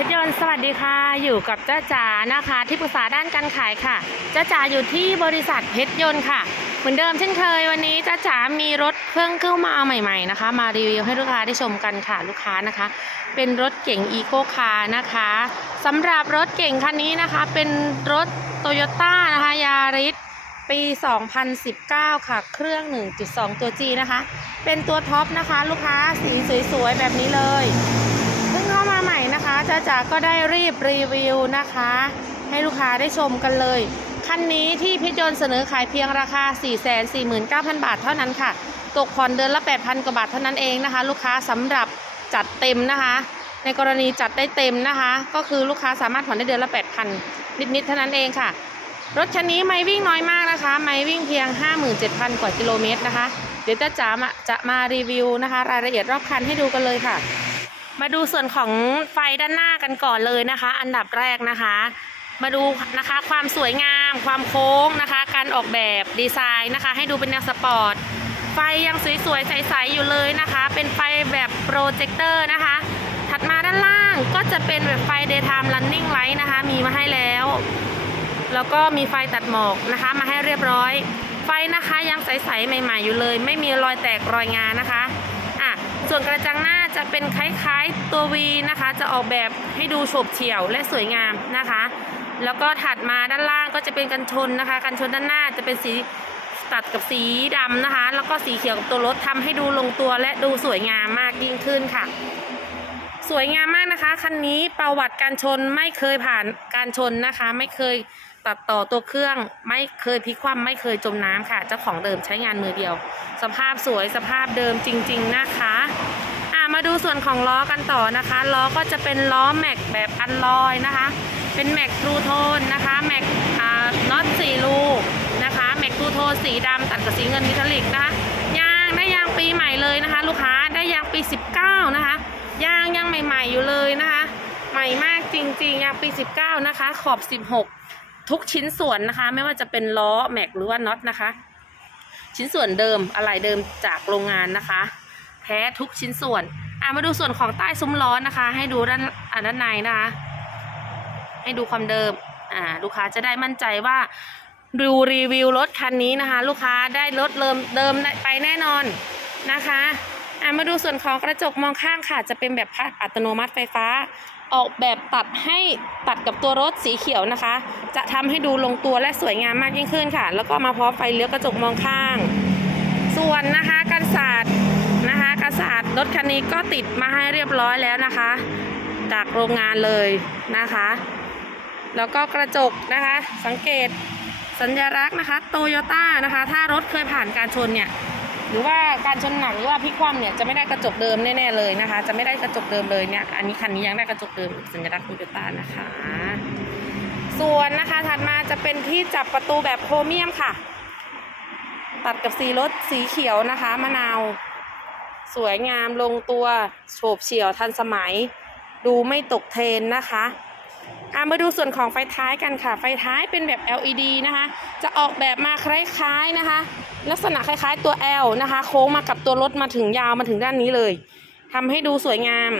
ชรยนต์สวัสดีค่ะ อยู่กับเจ้าจ๋านะคะ ที่ปรึกษาด้านการขายค่ะเจ้าจ๋าอยู่ที่บริษัทเพชรยนต์ค่ะ เหมือนเดิมเช่นเคยวันนี้เจ้าจ๋ามีรถเครื่องเข้ามาใหม่ๆนะคะ มารีวิวให้ลูกค้าได้ชมกันค่ะลูกค้านะคะ เป็นรถเก๋งอีโคคาร์นะคะสำหรับรถเก๋งคันนี้นะคะ เป็นรถโตโยต้านะคะยาริสปี 2019 ค่ะ เครื่อง 1.2 ตัว G นะคะ เป็นตัวท็อปนะคะ ลูกค้าสีสวยๆ แบบนี้เลย จ้าจ๋าก็ได้รีบรีวิวนะคะ ให้ลูกค้าได้ชมกันเลย คันนี้ที่พิจนต์เสนอขายเพียงราคา 449,000 บาทเท่านั้นค่ะ ตกผ่อนเดือนละ 8,000 กว่าบาทเท่านั้นเองนะคะ ลูกค้าสำหรับจัดเต็มนะคะ ในกรณีจัดได้เต็มนะคะ ก็คือลูกค้าสามารถผ่อนได้เดือนละ 8,000 นิดๆเท่านั้นเองค่ะ รถคันนี้ไม่วิ่งน้อยมากนะคะ ไม่วิ่งเพียง 57,000 กว่ากิโลเมตรนะคะ เดี๋ยวจ้าจ๋าจะมารีวิวนะคะ รายละเอียดรอบคันให้ดูกันเลยค่ะ มาดูส่วนของไฟด้านหน้ากันก่อนเลยนะคะ อันดับแรกนะคะ มาดูนะคะความสวยงาม ความโค้งนะคะ การออกแบบดีไซน์นะคะ ให้ดูเป็นแนวสปอร์ตไฟยังสวยๆใสๆอยู่เลยนะคะ เป็นไฟแบบโปรเจคเตอร์นะคะ ถัดมาด้านล่างก็จะเป็นแบบไฟ daytime running light นะคะ มีมาให้แล้ว แล้วก็มีไฟตัดหมอกนะคะ มาให้เรียบร้อย ไฟนะคะยังใสๆใหม่ ๆ อยู่เลย ไม่มีรอยแตกรอยงานนะคะอะ ส่วนกระจังหน้าจะเป็นคล้ายๆตัว V นะคะ จะออกแบบให้ดูโฉบเฉี่ยวและสวยงามนะคะ แล้วก็ถัดมาด้านล่างก็จะเป็นกันชนนะคะ กันชนด้านหน้าจะเป็นสีตัดกับสีดำนะคะ แล้วก็สีเขียวกับตัวรถทำให้ดูลงตัวและดูสวยงามมากยิ่งขึ้นค่ะ สวยงามมากนะคะคันนี้ประวัติการชนไม่เคยผ่านการชนนะคะ ไม่เคยตัดต่อตัวเครื่องไม่เคยพลิกคว่ำไม่เคยจมน้ำค่ะ เจ้าของเดิมใช้งานมือเดียว สภาพสวยสภาพเดิมจริง ๆ นะคะ มาดูส่วนของล้อกันต่อนะคะ ล้อก็จะเป็นล้อแม็กแบบอันลอยนะคะ เป็นแม็กทรูโทนนะคะแม็กน็อตสี่ลูกนะคะแม็กทรูโทนสีดำตัดกับสีเงินมิทัลลิกนะคะยางได้ยางปีใหม่เลยนะคะ ลูกค้าได้ยางปี 19 นะคะยางยังใหม่ ๆอยู่เลยนะคะ ใหม่มากจริงๆยางปี 19 นะคะ ขอบ 16 ทุกชิ้นส่วนนะคะ ไม่ว่าจะเป็นล้อแม็กหรือว่าน็อตนะคะ ชิ้นส่วนเดิมอะไรเดิมจากโรงงานนะคะ ท้ทุกชิ้นส่วน อะมาดูส่วนของใต้ซุ้มล้อนะคะ ให้ดูด้านอ่าด้านในนะคะ ให้ดูความเดิม อ่าลูกค้าจะได้มั่นใจว่าดูรีวิวรถคันนี้นะคะ ลูกค้าได้รถเดิมเดิมไปแน่นอนนะคะอะมาดูส่วนของกระจกมองข้างค่ะ จะเป็นแบบพัดอัตโนมัติไฟฟ้า ออกแบบตัดให้ตัดกับตัวรถสีเขียวนะคะ จะทำให้ดูลงตัวและสวยงามมากยิ่งขึ้นค่ะ แล้วก็มาพร้อมไฟเลี้ยวกระจกมองข้าง ส่วนนะคะกันศาสตร์นะคะ กันศาสตร์รถคันนี้ก็ติดมาให้เรียบร้อยแล้วนะคะ จากโรงงานเลยนะคะ แล้วก็กระจกนะคะ สังเกตสัญลักษณ์นะคะโตโยต้านะคะ ถ้ารถเคยผ่านการชนเนี่ยหรือว่าการชนหนักหรือว่าพลิกคว่ำเนี่ยจะไม่ได้กระจกเดิมแน่ๆเลยนะคะ จะไม่ได้กระจกเดิมเลยเนี่ยอันนี้คันนี้ยังได้กระจกเดิมสัญลักษณ์โตโยต้านะคะ ส่วนนะคะถัดมาจะเป็นที่จับประตูแบบโครเมียมค่ะ ตัดกับสีรถสีเขียวนะคะ มะนาว สวยงามลงตัวโฉบเฉี่ยวทันสมัย ดูไม่ตกเทรนนะคะอะมาดูส่วนของไฟท้ายกันค่ะ ไฟท้ายเป็นแบบ LED นะคะ จะออกแบบมาคล้ายๆนะคะ ลักษณะคล้ายๆตัว L นะคะ โค้งมากับตัวรถมาถึงยาวมาถึงด้านนี้เลยทำให้ดูสวยงาม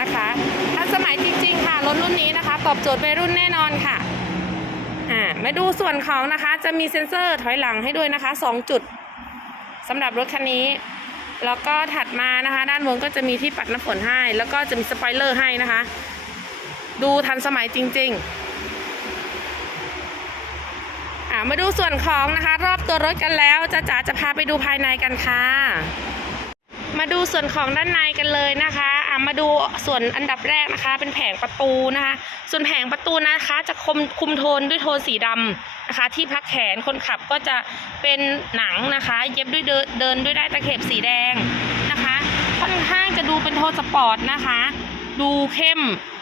นะคะทันสมัยจริงๆค่ะรถรุ่นนี้นะคะ ตอบโจทย์วัยรุ่นแน่นอนค่ะอ่ามาดูส่วนของนะคะ จะมีเซ็นเซอร์ถอยหลังให้ด้วยนะคะ 2 จุดสำหรับรถคันนี้ แล้วก็ถัดมานะคะ ด้านบนก็จะมีที่ปัดน้ำฝนให้ แล้วก็จะมีสปอยเลอร์ให้นะคะ ดูทันสมัยจริง ๆ อ่ามาดูส่วนของนะคะ รอบตัวรถกันแล้วจะจ๋าจะพาไปดูภายในกันค่ะ มาดูส่วนของด้านในกันเลยนะคะอ่ามาดูส่วนอันดับแรกนะคะ เป็นแผงประตูนะคะ ส่วนแผงประตูนะคะ จะคมคุมโทนด้วยโทนสีดำ นะคะ ที่พักแขนคนขับก็จะเป็นหนังนะคะ เย็บด้วยเดินด้วยได้ตะเข็บสีแดงนะคะ ค่อนข้างจะดูเป็นโทสปอร์ตนะคะ ดูเข้ม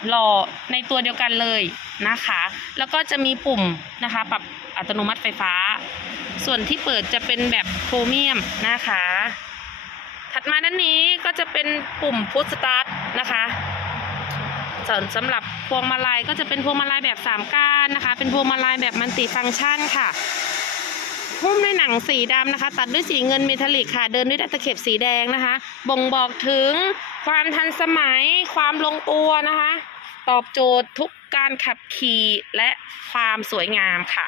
หล่อในตัวเดียวกันเลยนะคะ แล้วก็จะมีปุ่มนะคะปรับอัตโนมัติไฟฟ้า ส่วนที่เปิดจะเป็นแบบโครเมียมนะคะ ถัดมาด้านนี้ก็จะเป็นปุ่มพุชสตาร์ทนะคะ ส่วนสำหรับพวงมาลัยก็จะเป็นพวงมาลัยแบบ3ก้านนะคะ เป็นพวงมาลัยแบบมัลติฟังก์ชันค่ะหุ้มด้วยหนังสีดำนะคะ ตัดด้วยสีเงินเมทัลลิกค่ะ เดินด้วยตะเข็บสีแดงนะคะ บ่งบอกถึงความทันสมัยความลงตัวนะคะ ตอบโจทย์ทุกการขับขี่และความสวยงามค่ะ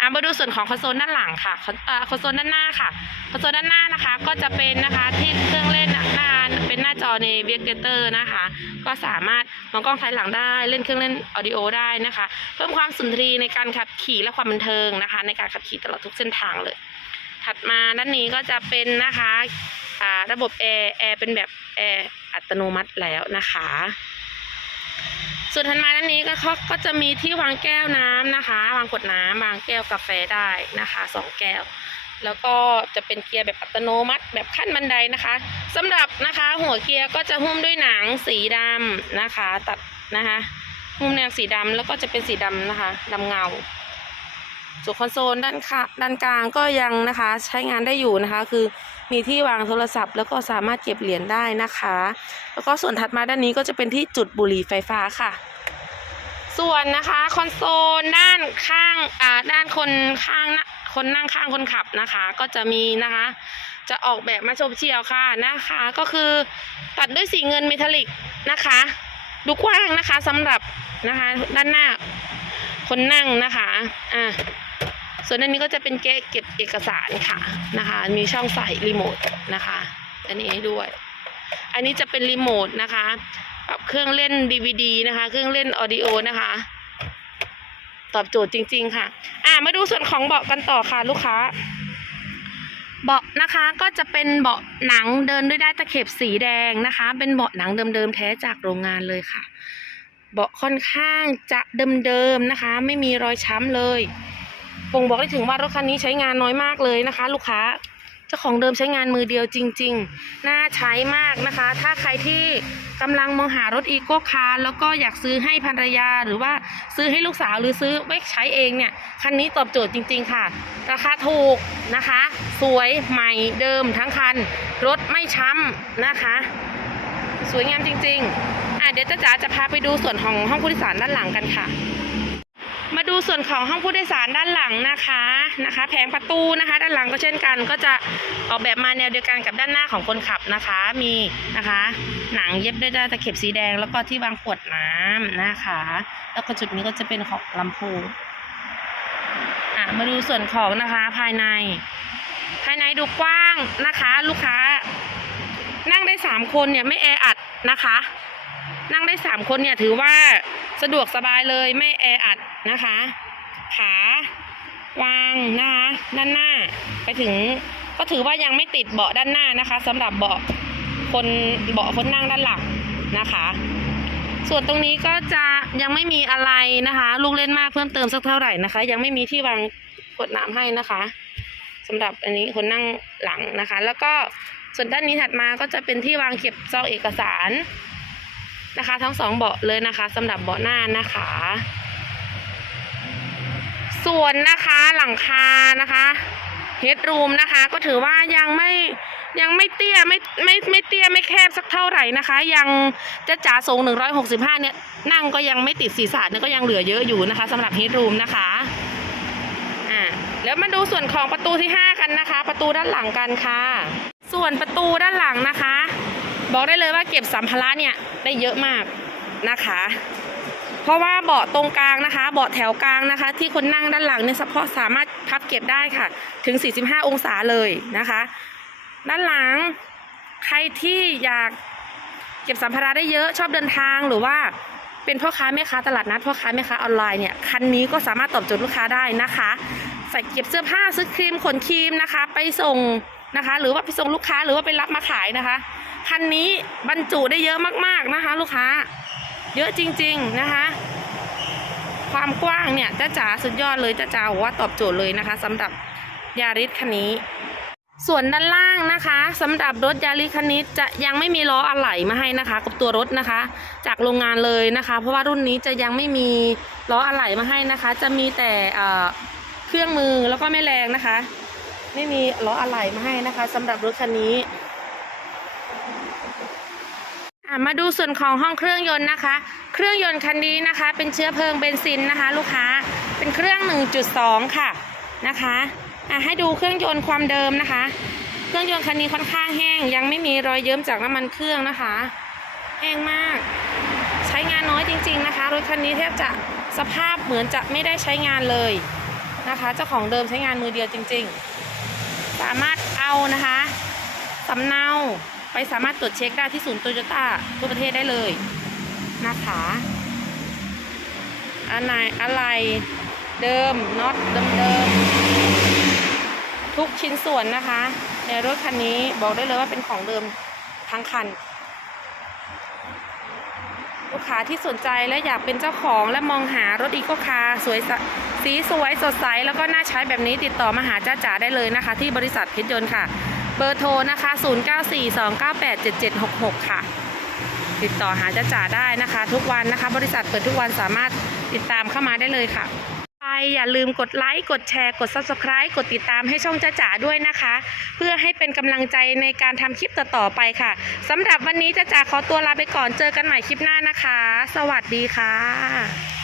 อะมาดูส่วนของคอนโซลด้านหลังค่ะคอนเอ่อคอนโซลด้านหน้าค่ะคอนโซลด้านหน้านะคะก็จะเป็นนะคะที่เครื่องเล่นหน้าเป็นหน้าจอในเวกเตอร์นะคะ ก็สามารถมองกล้องภายหลังได้เล่นเครื่องเล่นออดิโอได้นะคะ เพิ่มความสุนทรีในการขับขี่และความบันเทิงนะคะ ในการขับขี่ตลอดทุกเส้นทางเลย ถัดมาด้านนี้ก็จะเป็นนะคะระบบแอร์แอร์เป็นแบบแอร์อัตโนมัติแล้วนะคะส่วนถัดมาด้านนี้ก็เขาก็จะมีที่วางแก้วน้ำนะคะ วางขวดน้ำวางแก้วกาแฟได้นะคะสองแก้ว แล้วก็จะเป็นเกียร์แบบอัตโนมัติแบบขั้นบันไดนะคะสำหรับนะคะหัวเกียร์ก็จะหุ้มด้วยหนังสีดำนะคะ ตัดนะคะหุ้มแนวสีดำแล้วก็จะเป็นสีดำนะคะดำเงาส่วนคอนโซลด้านข้าด้านกลางก็ยังนะคะใช้งานได้อยู่นะคะ คือมีที่วางโทรศัพท์ แล้วก็สามารถเก็บเหรียญได้นะคะ แล้วก็ส่วนถัดมาด้านนี้ก็จะเป็นที่จุดบุหรี่ไฟฟ้าค่ะ ส่วนนะคะคอนโซลด้านข้างอ่าด้านคนข้างนะ คนนั่งข้างคนขับนะคะ ก็จะมีนะคะ จะออกแบบมาชมเชียวค่ะนะคะ ก็คือตัดด้วยสีเงินเมทัลลิกนะคะ ดูกว้างนะคะสำหรับนะคะ ด้านหน้าคนนั่งนะคะอ่าส่วนอันนี้ก็จะเป็นเก๊เก็บเอกสารค่ะนะคะ มีช่องใส่รีโมทนะคะ อันนี้ให้ด้วย อันนี้จะเป็นรีโมทนะคะปรับเครื่องเล่น DVD นะคะ เครื่องเล่นออดิโอนะคะ ตอบโจทย์จริง ๆ ค่ะ อ่ามาดูส่วนของเบาะกันต่อค่ะลูกค้า เบาะนะคะก็จะเป็นเบาะหนังเดินด้วยได้ตะเข็บสีแดงนะคะ เป็นเบาะหนังเดิมๆแท้จากโรงงานเลยค่ะ เบาะค่อนข้างจะเดิมๆนะคะ ไม่มีรอยช้ำเลยบ่งบอกได้ถึงว่ารถคันนี้ใช้งานน้อยมากเลยนะคะ ลูกค้า เจ้าของเดิมใช้งานมือเดียวจริง ๆ น่าใช้มากนะคะ ถ้าใครที่กำลังมองหารถอีโก้คาร์แล้วก็อยากซื้อให้ภรรยาหรือว่าซื้อให้ลูกสาวหรือซื้อไว้ใช้เองเนี่ย คันนี้ตอบโจทย์จริง ๆ ค่ะ ราคาถูกนะคะ สวยใหม่เดิมทั้งคัน รถไม่ช้ำนะคะ สวยงามจริง ๆ อะเดี๋ยวจ้าจ๋าจะพาไปดูส่วนของห้องผู้โดยสารด้านหลังกันค่ะ มาดูส่วนของห้องผู้โดยสารด้านหลังนะคะนะคะ แผงประตูนะคะ ด้านหลังก็เช่นกันก็จะออกแบบมาแนวเดียวกันกับด้านหน้าของคนขับนะคะ มีนะคะ หนังเย็บด้วยด้านตะเข็บสีแดง แล้วก็ที่วางขวดน้ำนะคะ แล้วก็จุดนี้ก็จะเป็นของลำโพงอะมาดูส่วนของนะคะภายใน ภายในดูกว้างนะคะ ลูกค้า นั่งได้สามคนเนี่ยไม่แออัดนะคะ นั่งได้สามคนเนี่ยถือว่า สะดวกสบายเลยไม่แออัดนะคะ ขาวางนะคะ ด้านหน้าไปถึงก็ถือว่ายังไม่ติดเบาะด้านหน้านะคะสำหรับเบาะคนเบาะคนนั่งด้านหลังนะคะ ส่วนตรงนี้ก็จะยังไม่มีอะไรนะคะ ลูกเล่นมากเพิ่มเติมสักเท่าไหร่นะคะ ยังไม่มีที่วางขวดน้ำให้นะคะสำหรับอันนี้คนนั่งหลังนะคะ แล้วก็ส่วนด้านนี้ถัดมาก็จะเป็นที่วางเก็บซองเอกสาร นะคะ ทั้งสองเบาะเลยนะคะสำหรับเบาะหน้านะคะ ส่วนนะคะหลังคานะคะเฮดรูมนะคะ ก็ถือว่ายังไม่ยังไม่เตี้ยไม่ไม่ไม่เตี้ยไม่แคบสักเท่าไหร่นะคะ ยังจะจ๋าสูง 165 เนี่ย นั่งก็ยังไม่ติดศีรษะเนี่ยก็ยังเหลือเยอะอยู่นะคะสำหรับเฮดรูมนะคะอ่าแล้วมาดูส่วนของประตูที่ 5 กันนะคะ ประตูด้านหลังกันค่ะ ส่วนประตูด้านหลังนะคะ บอกได้เลยว่าเก็บสัมภาระเนี่ยได้เยอะมากนะคะ เพราะว่าเบาะตรงกลางนะคะ เบาะแถวกลางนะคะ ที่คนนั่งด้านหลังเนี่ยเฉพาะสามารถพับเก็บได้ค่ะ ถึง 45 องศาเลยนะคะ ด้านหลังใครที่อยากเก็บสัมภาระได้เยอะชอบเดินทางหรือว่าเป็นพ่อค้าแม่ค้าตลาดนัดพ่อค้าแม่ค้าออนไลน์เนี่ยคันนี้ก็สามารถตอบโจทย์ลูกค้าได้นะคะ ใส่เก็บเสื้อผ้าซื้อครีมขนครีมนะคะ ไปส่งนะคะ หรือว่าไปส่งลูกค้าหรือว่าไปรับมาขายนะคะ คันนี้บรรจุได้เยอะมากๆนะคะ ลูกค้า เยอะจริง ๆนะคะ ความกว้างเนี่ยจ้าจ๋าสุดยอดเลยจ้าจ๋าว่าตอบโจทย์เลยนะคะสำหรับยาริสคันนี้ ส่วนด้านล่างนะคะสำหรับรถยาริสคันนี้จะยังไม่มีล้ออะไหล่มาให้นะคะ กับตัวรถนะคะ จากโรงงานเลยนะคะ เพราะว่ารุ่นนี้จะยังไม่มีล้ออะไหล่มาให้นะคะ จะมีแต่เครื่องมือแล้วก็แม่แรงนะคะ ไม่มีล้ออะไหล่มาให้นะคะสำหรับรถคันนี้ มาดูส่วนของห้องเครื่องยนต์นะคะ เครื่องยนต์คันนี้นะคะ เป็นเชื้อเพลิงเบนซินนะคะ ลูกค้า เป็นเครื่อง 1.2 ค่ะนะคะอะให้ดูเครื่องยนต์ความเดิมนะคะ เครื่องยนต์คันนี้ค่อนข้างแห้ง ยังไม่มีรอยเยิ้มจากน้ำมันเครื่องนะคะ แห้งมาก ใช้ช้งานน้อยจริง ๆนะคะ รถคันนี้แทบจะสภาพเหมือนจะไม่ได้ใช้งานเลยนะคะ เจ้าของเดิมใช้งานมือเดียวจริง ๆ สามารถเอานะคะสำเนา ไปสามารถตรวจเช็คได้ที่ศูนย์โตโยต้าทั่วประเทศได้เลยนะคะอันไหนอะไรเดิมน็อตเดิมๆทุกชิ้นส่วนนะคะ ในรถคันนี้บอกได้เลยว่าเป็นของเดิมทั้งคัน ลูกค้าที่สนใจและอยากเป็นเจ้าของและมองหารถอีโคคาร์สวยสะสีสวยสดใส แล้วก็น่าใช้แบบนี้ติดต่อมาหาจ้าจ๋าได้เลยนะคะ ที่บริษัทเพชรยนต์ค่ะ เบอร์โทรนะคะ 0942987766 ค่ะ ติดต่อหาจ้าจ๋าได้นะคะ ทุกวันนะคะ บริษัทเปิดทุกวันสามารถติดตามเข้ามาได้เลยค่ะใครอย่าลืมกดไลค์ กดแชร์ กด subscribe กดติดตามให้ช่องจ้าจ๋าด้วยนะคะ เพื่อให้เป็นกำลังใจในการทำคลิปต่อๆไปค่ะสำหรับวันนี้จ้าจ๋าขอตัวลาไปก่อนเจอกันใหม่คลิปหน้านะคะ สวัสดีค่ะ